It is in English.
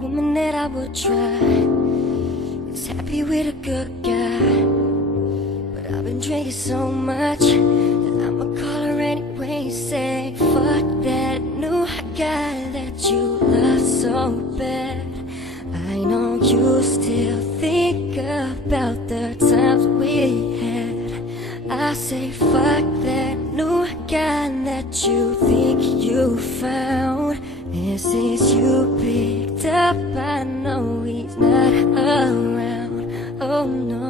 woman that I would try is happy with a good guy. But I've been drinking so much that I'ma call her anyway. Say, fuck that new guy that you love so bad. I know you still think about the times we had. I say, fuck that new guy that you think you found. And since you picked up, I know he's not around. Oh no.